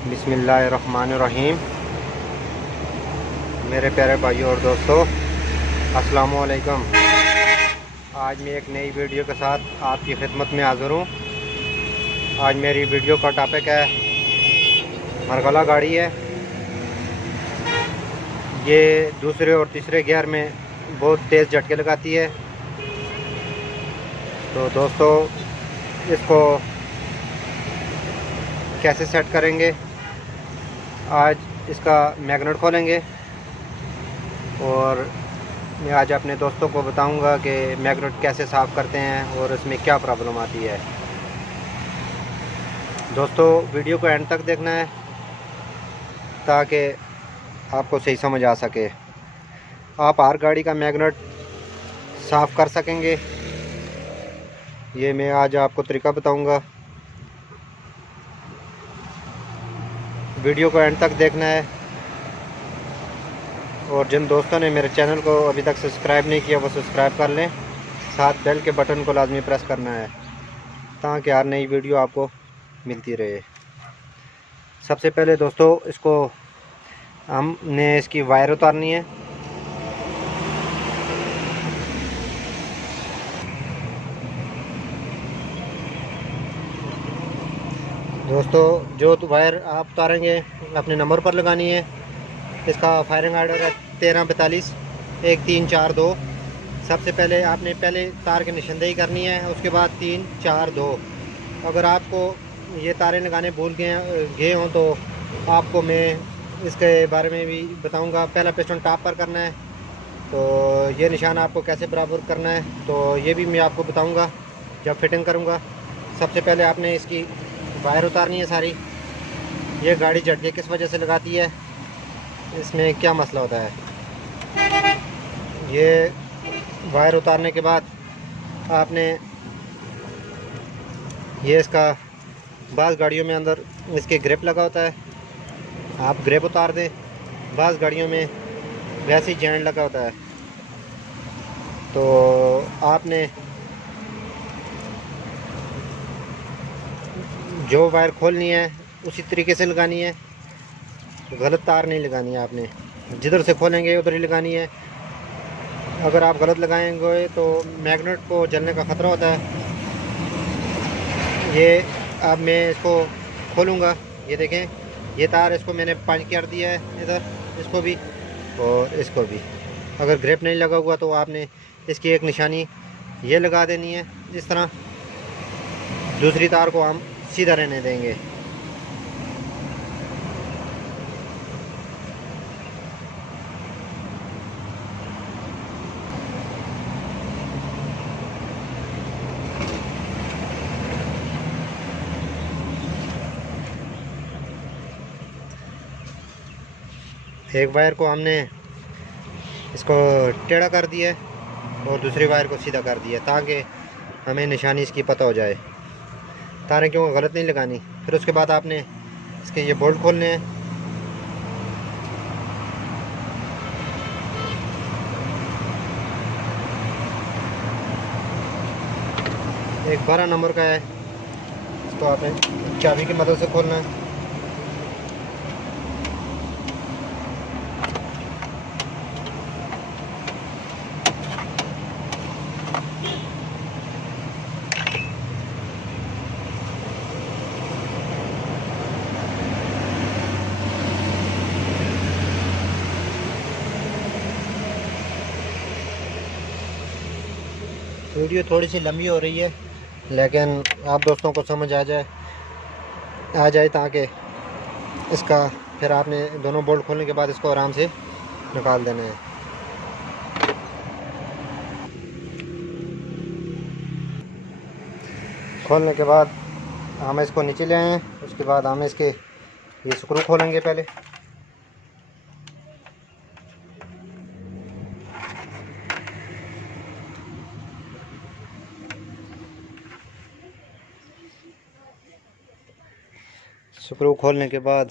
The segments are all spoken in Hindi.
बिस्मिल्लाहिर्रहमानिर्रहीम। मेरे प्यारे भाइयों और दोस्तों, अस्सलाम वालेकुम। आज मैं एक नई वीडियो के साथ आपकी खिदमत में हाज़िर हूँ। आज मेरी वीडियो का टॉपिक है मरगला गाड़ी है। ये दूसरे और तीसरे गियर में बहुत तेज़ झटके लगाती है। तो दोस्तों, इसको कैसे सेट करेंगे, आज इसका मैग्नेट खोलेंगे और मैं आज अपने दोस्तों को बताऊंगा कि मैग्नेट कैसे साफ़ करते हैं और इसमें क्या प्रॉब्लम आती है। दोस्तों, वीडियो को एंड तक देखना है ताकि आपको सही समझ आ सके। आप हर गाड़ी का मैग्नेट साफ़ कर सकेंगे, ये मैं आज आपको तरीका बताऊंगा। वीडियो को एंड तक देखना है और जिन दोस्तों ने मेरे चैनल को अभी तक सब्सक्राइब नहीं किया वो सब्सक्राइब कर लें। साथ बेल के बटन को लाजमी प्रेस करना है ताकि हर नई वीडियो आपको मिलती रहे। सबसे पहले दोस्तों, इसको हमने इसकी वायर उतारनी है। दोस्तों, जो वायर आप उतारेंगे अपने नंबर पर लगानी है। इसका फायरिंग आर्डर है 1342 1342। सबसे पहले आपने तार की निशानदेही करनी है, उसके बाद 342। अगर आपको ये तारें लगाने भूल गए हों तो आपको मैं इसके बारे में भी बताऊंगा। पहला पिस्टन टॉप पर करना है, तो ये निशान आपको कैसे बराबर करना है तो ये भी मैं आपको बताऊंगा जब फिटिंग करूंगा। सबसे पहले आपने इसकी वायर उतारनी है सारी। ये गाड़ी झटके किस वजह से लगाती है, इसमें क्या मसला होता है। ये वायर उतारने के बाद आपने ये इसका बाज़ गाड़ियों में अंदर इसके ग्रिप लगा होता है, आप ग्रिप उतार दें। बाज़ गाड़ियों में वैसे ही जैंट लगा होता है, तो आपने जो वायर खोलनी है उसी तरीके से लगानी है, गलत तार नहीं लगानी है। आपने जिधर से खोलेंगे उधर ही लगानी है। अगर आप गलत लगाएंगे तो मैग्नेट को जलने का ख़तरा होता है। ये अब मैं इसको खोलूँगा। ये देखें, ये तार इसको मैंने पंच कर दिया है इधर, इसको भी और इसको भी। अगर ग्रिप नहीं लगा हुआ तो आपने इसकी एक निशानी ये लगा देनी है इस तरह। दूसरी तार को हम सीधा रहने देंगे। एक वायर को हमने इसको टेढ़ा कर दिया है और दूसरी वायर को सीधा कर दिया ताकि हमें निशानी इसकी पता हो जाए। तारें क्यों गलत नहीं लगानी। फिर उसके बाद आपने इसके ये बोल्ट खोलने हैं। एक 12 नंबर का है, इसको आपने चाबी की मदद से खोलना है। वीडियो थोड़ी सी लंबी हो रही है, लेकिन आप दोस्तों को समझ आ जाए ताकि इसका फिर आपने दोनों बोल्ट खोलने के बाद इसको आराम से निकाल देना है। खोलने के बाद हम इसको नीचे ले आए हैं। उसके बाद हम इसके ये स्क्रू खोलेंगे। पहले स्क्रू खोलने के बाद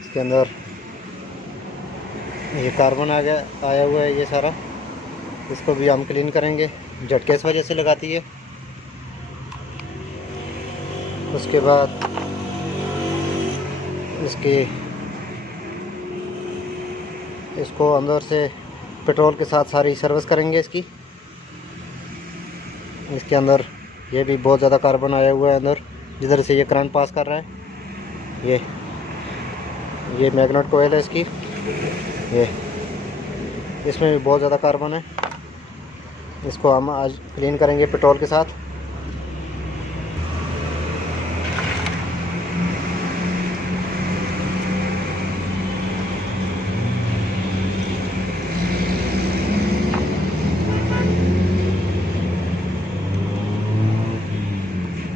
इसके अंदर ये कार्बन आया हुआ है ये सारा, इसको भी हम क्लीन करेंगे, झटके इस वजह से लगाती है। उसके बाद इसको अंदर से पेट्रोल के साथ सारी सर्विस करेंगे इसके अंदर। ये भी बहुत ज़्यादा कार्बन आया हुआ है अंदर, जिधर से ये करंट पास कर रहा है। ये मैग्नेट कोयल है इसकी, ये इसमें भी बहुत ज़्यादा कार्बन है। इसको हम आज क्लीन करेंगे पेट्रोल के साथ।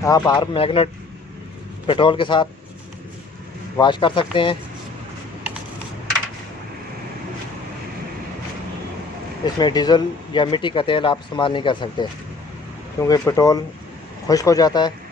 आप हर मैग्नेट पेट्रोल के साथ वॉश कर सकते हैं। इसमें डीजल या मिट्टी का तेल आप इस्तेमाल नहीं कर सकते, क्योंकि पेट्रोल खुश्क हो जाता है।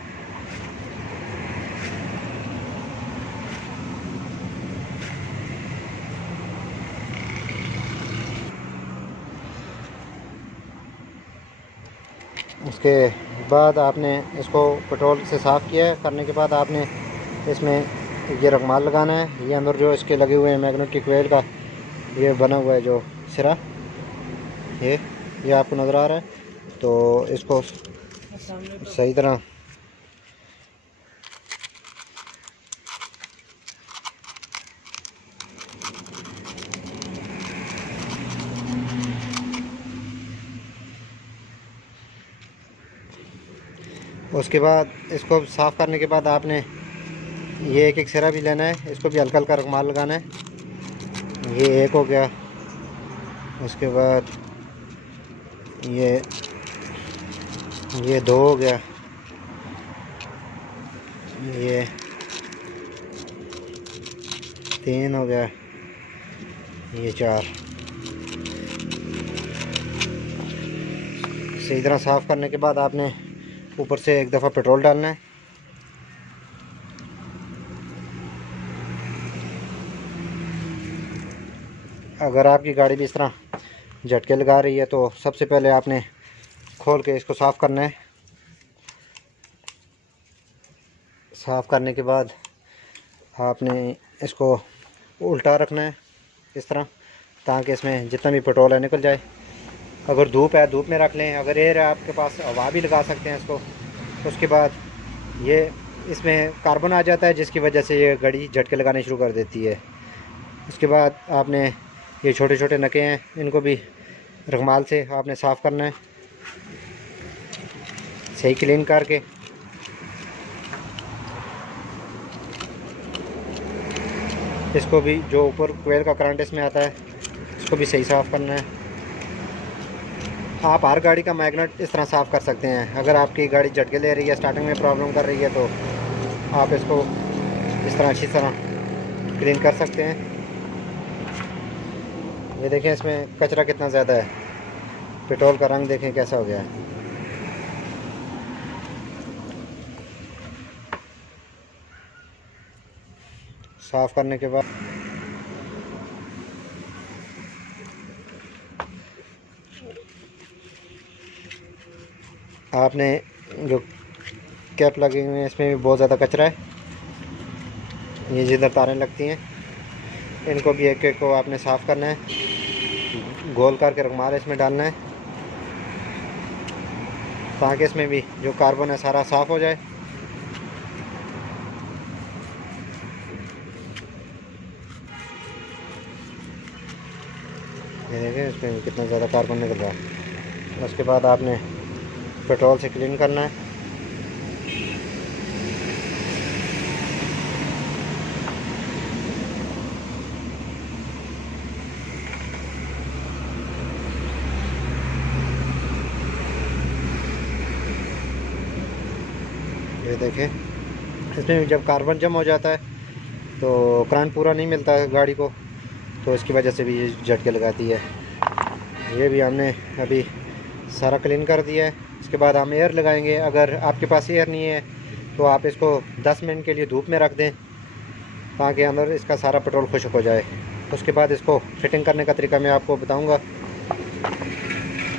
उसके बाद आपने इसको पेट्रोल से साफ़ किया है, करने के बाद आपने इसमें ये रगमाल लगाना है। ये अंदर जो इसके लगे हुए हैं मैग्नेट की कोयल का ये बना हुआ है जो सिरा, ये आपको नज़र आ रहा है। तो इसको सही तरह उसके बाद इसको साफ़ करने के बाद आपने ये एक सिरा भी लेना है, इसको भी हल्का हल्का रगमाल लगाना है। ये एक हो गया। उसके बाद ये दो हो गया। ये तीन हो गया। ये चार। सही तरह साफ़ करने के बाद आपने ऊपर से एक दफ़ा पेट्रोल डालना है। अगर आपकी गाड़ी भी इस तरह झटके लगा रही है तो सबसे पहले आपने खोल के इसको साफ़ करना है। साफ़ करने के बाद आपने इसको उल्टा रखना है इस तरह, ताकि इसमें जितना भी पेट्रोल है निकल जाए। अगर धूप है धूप में रख लें, अगर एयर है आपके पास हवा भी लगा सकते हैं इसको। उसके बाद ये इसमें कार्बन आ जाता है, जिसकी वजह से ये गाड़ी झटके लगाने शुरू कर देती है। उसके बाद आपने ये छोटे छोटे नके हैं, इनको भी रगमाल से आपने साफ़ करना है, सही क्लीन करके। इसको भी जो ऊपर कोयल का करंट इसमें आता है इसको भी सही साफ़ करना है। आप हर गाड़ी का मैग्नेट इस तरह साफ़ कर सकते हैं। अगर आपकी गाड़ी झटके ले रही है, स्टार्टिंग में प्रॉब्लम कर रही है, तो आप इसको इस तरह अच्छी तरह क्लीन कर सकते हैं। ये देखें इसमें कचरा कितना ज़्यादा है, पेट्रोल का रंग देखें कैसा हो गया है। साफ़ करने के बाद आपने जो कैप लगी हुई है इसमें भी बहुत ज़्यादा कचरा है। ये जिधर तारें लगती हैं इनको भी एक एक को आपने साफ़ करना है, गोल करके रगमाल इसमें डालना है, ताकि इसमें भी जो कार्बन है सारा साफ़ हो जाए। ये देखें इसमें कितना ज़्यादा कार्बन निकल रहा है। उसके बाद आपने पेट्रोल से क्लीन करना है। ये देखें इसमें जब कार्बन जम हो जाता है तो करंट पूरा नहीं मिलता है गाड़ी को, तो इसकी वजह से भी ये झटके लगाती है। ये भी हमने अभी सारा क्लीन कर दिया है। इसके बाद हम एयर लगाएंगे। अगर आपके पास एयर नहीं है तो आप इसको 10 मिनट के लिए धूप में रख दें, ताकि अंदर इसका सारा पेट्रोल खुश्क हो जाए। उसके बाद इसको फिटिंग करने का तरीका मैं आपको बताऊंगा।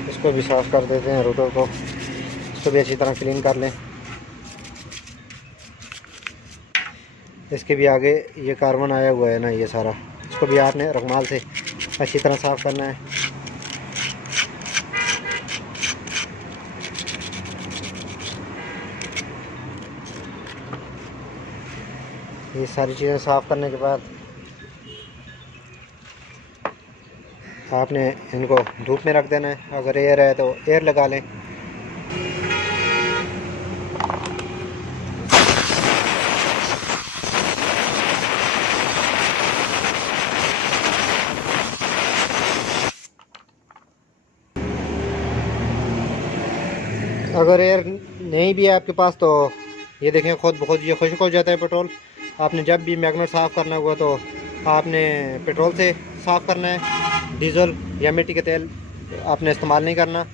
इसको भी साफ़ कर देते हैं, रोटर को, इसको भी अच्छी तरह क्लीन कर लें। इसके भी आगे ये कार्बन आया हुआ है ना, ये सारा, इसको भी आपने रुमाल से अच्छी तरह साफ़ करना है। ये सारी चीज़ें साफ़ करने के बाद आपने इनको धूप में रख देना है। अगर एयर है तो एयर लगा लें। अगर एयर नहीं भी है आपके पास तो ये देखें, खुद ब खुद ये खुश्क हो जाता है पेट्रोल। आपने जब भी मैग्नेट साफ़ करना हुआ तो आपने पेट्रोल से साफ़ करना है, डीज़ल या मिट्टी के तेल आपने इस्तेमाल नहीं करना।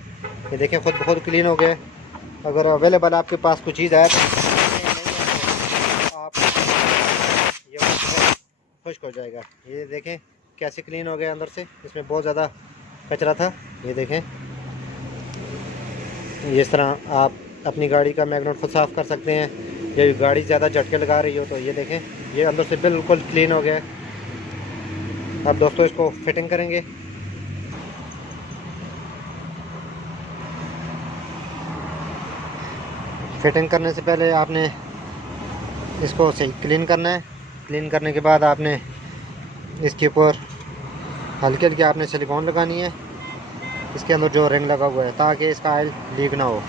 ये देखें, खुद ब खुद क्लीन हो गए। अगर अवेलेबल आपके पास कोई चीज़ है तो आप ये खुश्क हो जाएगा। ये देखें कैसे क्लीन हो गया अंदर से, इसमें बहुत ज़्यादा कचरा था। ये देखें, इस तरह आप अपनी गाड़ी का मैग्नेट खुद साफ़ कर सकते हैं। जब गाड़ी ज़्यादा झटके लगा रही हो तो ये देखें, ये अंदर से बिल्कुल क्लीन हो गया। अब दोस्तों इसको फिटिंग करेंगे। फिटिंग करने से पहले आपने इसको सही क्लीन करना है। क्लीन करने के बाद आपने इसके ऊपर हल्की हल्की आपने सिलिकॉन लगानी है, इसके अंदर जो रिंग लगा हुआ है, ताकि इसका ऑयल लीक ना हो।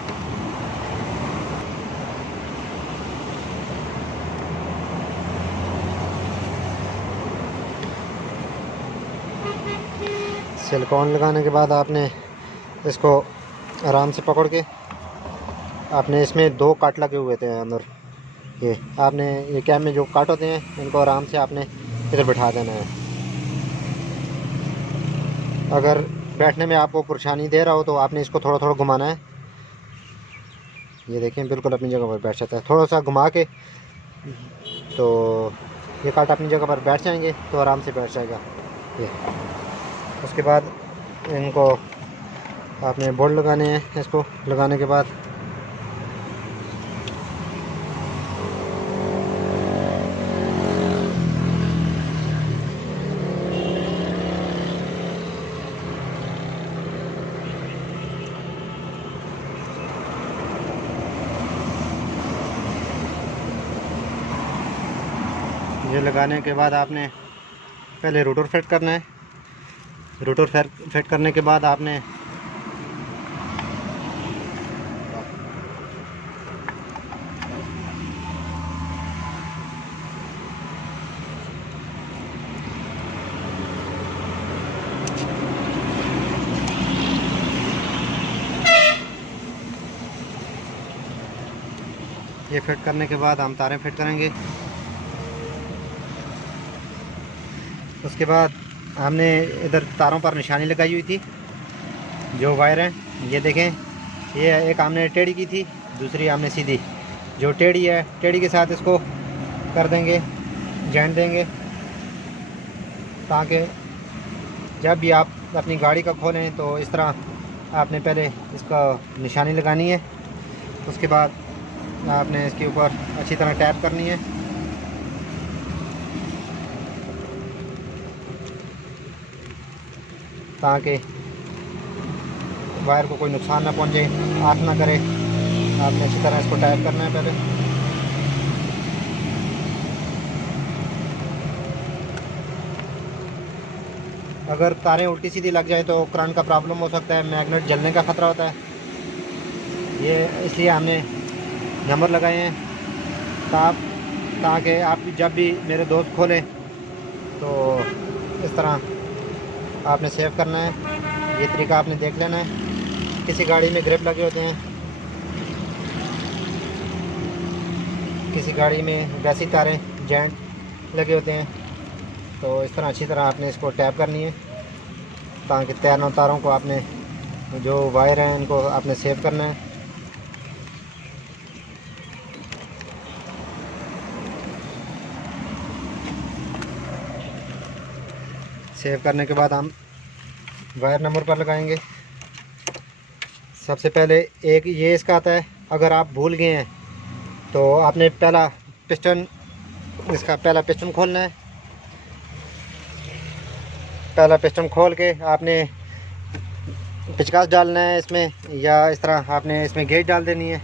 सिलिकॉन लगाने के बाद आपने इसको आराम से पकड़ के, आपने इसमें 2 काट लगे हुए थे अंदर, ये आपने ये कैम में जो काट होते हैं इनको आराम से आपने इधर बिठा देना है। अगर बैठने में आपको परेशानी दे रहा हो तो आपने इसको थोड़ा थोड़ा घुमाना है। ये देखें बिल्कुल अपनी जगह पर बैठ जाता है। थोड़ा सा घुमा के तो ये काट अपनी जगह पर बैठ जाएंगे, तो आराम से बैठ जाएगा ये। उसके बाद इनको आपने बोल्ट लगाने हैं। इसको लगाने के बाद ये लगाने के बाद आपने पहले रोटर फिट करना है। रोटर फिट करने के बाद आपने ये फिट करने के बाद हम तारें फिट करेंगे। उसके बाद हमने इधर तारों पर निशानी लगाई हुई थी, जो वायर हैं ये देखें, ये एक हमने टेढ़ी की थी, दूसरी हमने सीधी। जो टेढ़ी है, टेढ़ी के साथ इसको कर देंगे, जॉइंट देंगे, ताकि जब भी आप अपनी गाड़ी का खोलें तो इस तरह आपने पहले इसका निशानी लगानी है। उसके बाद आपने इसके ऊपर अच्छी तरह टैप करनी है, ताकि वायर को कोई नुकसान ना पहुंचे, आग ना करे। आपने अच्छी तरह इसको टैप करना है पहले। अगर तारें उल्टी सीधी लग जाए तो करंट का प्रॉब्लम हो सकता है, मैग्नेट जलने का ख़तरा होता है। ये इसलिए हमने नंबर लगाए हैं, ताकि आप जब भी मेरे दोस्त खोलें तो इस तरह आपने सेव करना है। ये तरीका आपने देख लेना है। किसी गाड़ी में ग्रिप लगे होते हैं, किसी गाड़ी में वैसी तारें जॉइंट लगे होते हैं, तो इस तरह अच्छी तरह आपने इसको टैप करनी है, ताकि तारों को आपने जो वायर हैं इनको आपने सेव करना है। सेव करने के बाद हम वायर नंबर पर लगाएंगे। सबसे पहले एक ये इसका आता है, अगर आप भूल गए हैं तो आपने पहला पिस्टन खोलना है। पहला पिस्टन खोल के आपने पिचकास डालना है इसमें, या इस तरह आपने इसमें गेज डाल देनी है।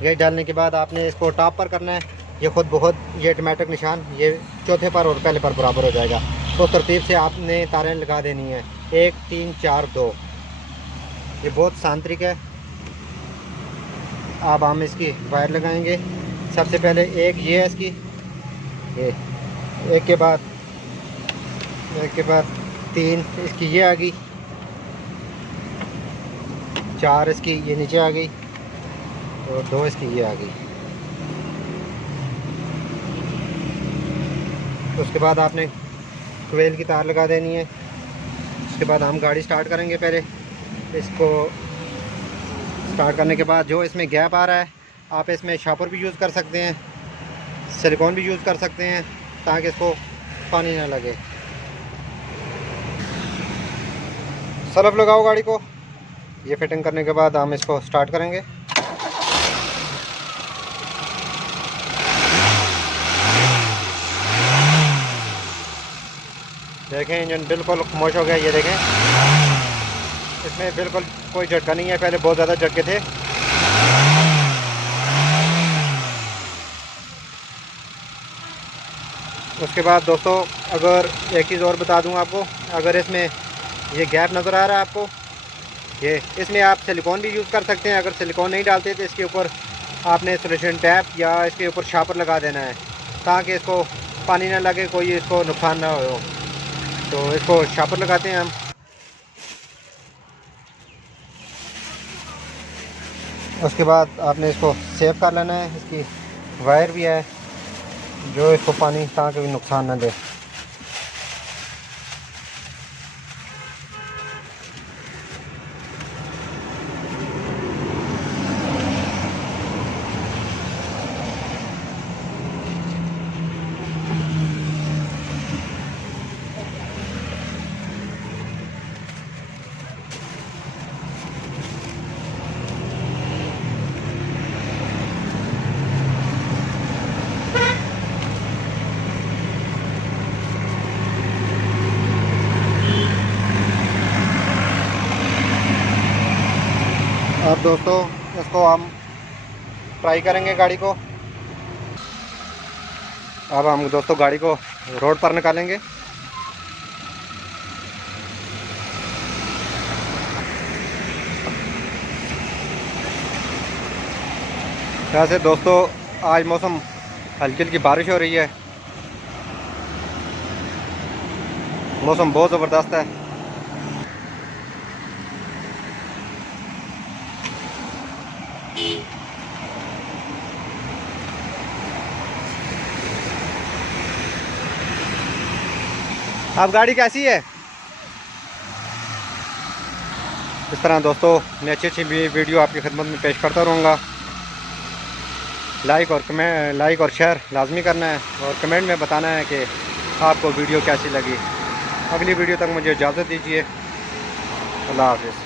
गेज डालने के बाद आपने इसको टॉप पर करना है। ये खुद बहुत ये ऑटोमेटिक निशान ये चौथे पर और पहले पर बराबर हो जाएगा। तो तरतीब से आपने तारें लगा देनी है 1 3 4 2। ये बहुत आसान तरीका है। अब हम इसकी वायर लगाएंगे। सबसे पहले एक ये है इसकी, ये एक के बाद 3 इसकी ये आ गई, 4 इसकी ये नीचे आ गई और 2 इसकी ये आ गई। उसके बाद आपने 12 की तार लगा देनी है। उसके बाद हम गाड़ी स्टार्ट करेंगे। पहले इसको स्टार्ट करने के बाद जो इसमें गैप आ रहा है, आप इसमें शापर भी यूज़ कर सकते हैं, सिलिकॉन भी यूज़ कर सकते हैं ताकि इसको पानी ना लगे। सल्फ लगाओ गाड़ी को। ये फिटिंग करने के बाद हम इसको स्टार्ट करेंगे। देखें इंजन बिल्कुल खामोश हो गया। ये देखें इसमें बिल्कुल कोई झटका नहीं है, पहले बहुत ज़्यादा झटके थे। उसके बाद दोस्तों अगर एक चीज़ और बता दूं आपको, अगर इसमें ये गैप नज़र आ रहा है आपको, ये इसमें आप सिलिकॉन भी यूज़ कर सकते हैं। अगर सिलिकॉन नहीं डालते तो इसके ऊपर आपने सोल्यूशन टैप या इसके ऊपर शापर लगा देना है ताकि इसको पानी ना लगे, कोई इसको नुकसान ना हो। तो इसको शापर लगाते हैं हम। उसके बाद आपने इसको सेव कर लेना है। इसकी वायर भी है जो इसको पानी ताकि भी नुकसान ना दे। अब दोस्तों इसको हम ट्राई करेंगे गाड़ी को। अब हम दोस्तों गाड़ी को रोड पर निकालेंगे। वैसे दोस्तों आज मौसम हल्की हल्की बारिश हो रही है, मौसम बहुत ज़बरदस्त है। अब गाड़ी कैसी है? इस तरह दोस्तों मैं अच्छी वीडियो आपकी खिदमत में पेश करता रहूँगा। लाइक और शेयर लाजमी करना है और कमेंट में बताना है कि आपको वीडियो कैसी लगी। अगली वीडियो तक मुझे इजाज़त दीजिए। अल्लाह हाफ़िज़।